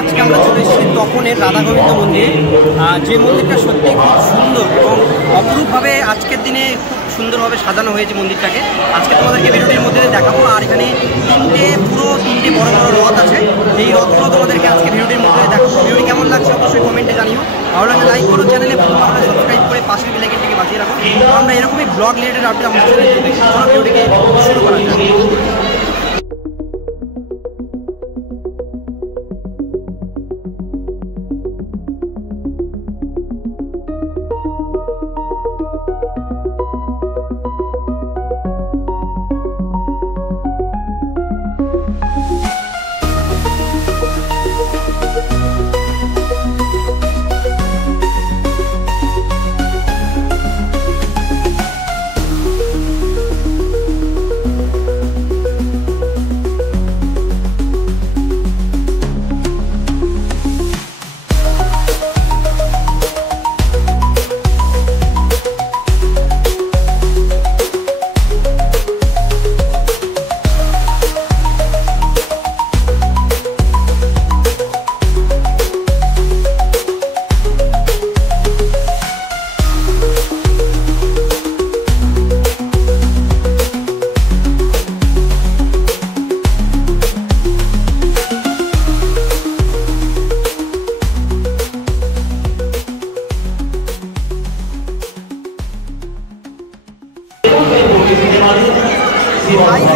আজকে আমরা চলে এসেছি তপনের রাধা গোবিন্দ মন্দির, যে মন্দিরটা সত্যি খুব সুন্দর এবং অপরূপভাবে আজকের দিনে খুব সুন্দরভাবে সাজানো হয়েছে মন্দিরটাকে। আজকে তোমাদেরকে ভিডিওটির মধ্যে দেখাবো। আর এখানে তিনটে বড় বড় রথ আছে, এই রথগুলো তোমাদেরকে আজকে ভিডিওটির মধ্যে দেখাবো। ভিডিওটি কেমন লাগছে অবশ্যই কমেন্টে জানিও। ভালো লাগলে লাইক করো, চ্যানেলে সাবস্ক্রাইব করে পাশের বেল আইকনটিকে বাজিয়ে রাখো। আমরা এরকমই ব্লগ রিলেটেড আপডেট আমাদের চ্যানেলে দেখি। চলো ভিডিওটিকে শুরু করা যাক।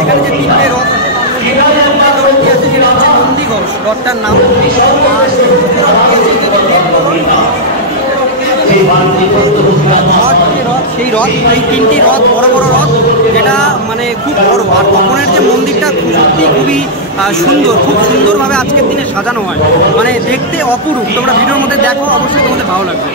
এখানে যে তিনটে রথ আছে সেটা হচ্ছে নন্দীঘোষ রথটার নাম। সেই রথ, এই তিনটি রথ বড় বড় রথ, যেটা মানে খুব বড়। আর তপনের যে মন্দিরটা সত্যি খুবই সুন্দর, খুব সুন্দরভাবে আজকের দিনে সাজানো হয়, মানে দেখতে অপরূপ। তোমরা ভিডিওর মধ্যে দেখো, অবশ্যই তোমাদের ভালো লাগবে।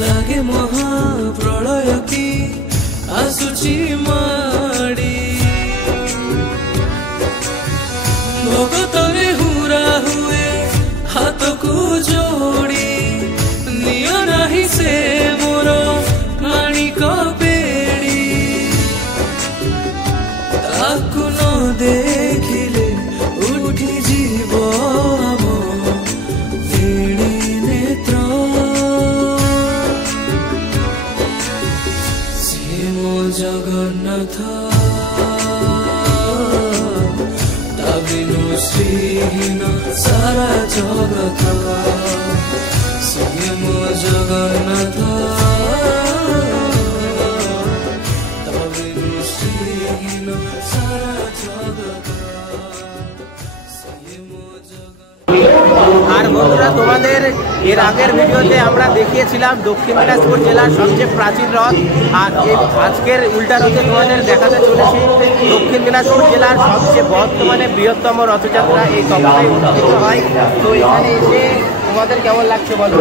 लागे महाप्रलय की आसुची माड़ी भगतरे हुरा हुए हाथ को जोड़ी नियो नहीं से मोर माणिक बेड़ी ताकु न देखिले उठी जीव जगन्नाथ तबिनु श्रीहीन सारा जगत सिए मो जगन्नाथ तबिनु श्रीहीन सारा जगत सिए मो जगन्नाथ। আর বন্ধুরা, তোমাদের এর আগের ভিডিওতে আমরা দেখিয়েছিলাম দক্ষিণ দিনাজপুর জেলার সবচেয়ে প্রাচীন রথ। আর আজকের উল্টা রথে তোমাদের দেখাতে চলেছি দক্ষিণ দিনাজপুর জেলার সবচেয়ে বর্তমানে বৃহত্তম রথযাত্রা এই তপনে অনুষ্ঠিত হয়। তো এখানে এসে তোমাদের কেমন লাগছে বলো?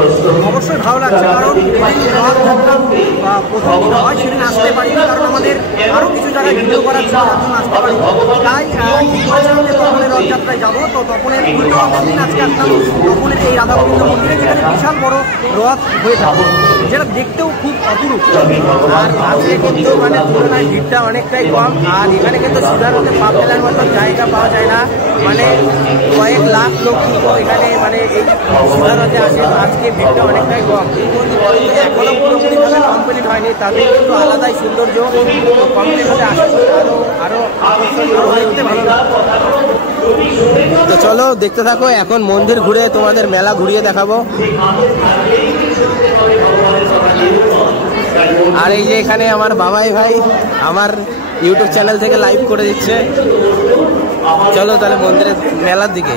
অবশ্যই ভালো লাগছে, কারণ রথযাত্রা প্রথম দিন হয়, সেদিন আসতে পারি না, কারণ আমাদের আরও কিছু জায়গায় ভিডিও করার জন্য আসতে পারি। তাই তপনের রথযাত্রায় যাবো। তো তপনের উল্টো রথের দিন আজকে আসলাম তপনের এই রাধা গোবিন্দ মন্দিরে, যেখানে বিশাল বড় রথ হয়ে যাবে, যেটা দেখতেও খুব অপরূপ। আর আজকে কিন্তু মানে তুলনায় ভিড়টা অনেকটাই কম। আর এখানে কিন্তু সাধারণত পা ফেলার মতো জায়গা পাওয়া যায় না, মানে কয়েক লাখ লোক কিন্তু এখানে মানে এই রথে আসে। আজকে ভিড়টা অনেকটাই কম। এই মন্দিরটা এখনো পুরোপুরিভাবে কমপ্লিট হয়নি, তাদের কিন্তু আলাদাই সৌন্দর্য কমপ্লিট হতে আসে আরো হয়ে উঠতে ভালো লাগে। তো চলো দেখতে থাকো, এখন মন্দির ঘুরে তোমাদের মেলা ঘুরিয়ে দেখাবো। আর এই যে এখানে আমার বাবাই ভাই আমার ইউটিউব চ্যানেল থেকে লাইভ করে দিচ্ছে। চলো তাহলে মন্দিরের মেলার দিকে।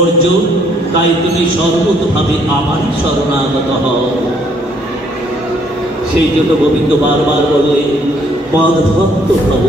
অর্জুন, তাই তুমি সর্বতভাবে আমারই শরণাগত হও। সেই জন্য গোবিন্দ বারবার বললেন, মদভক্ত ভব।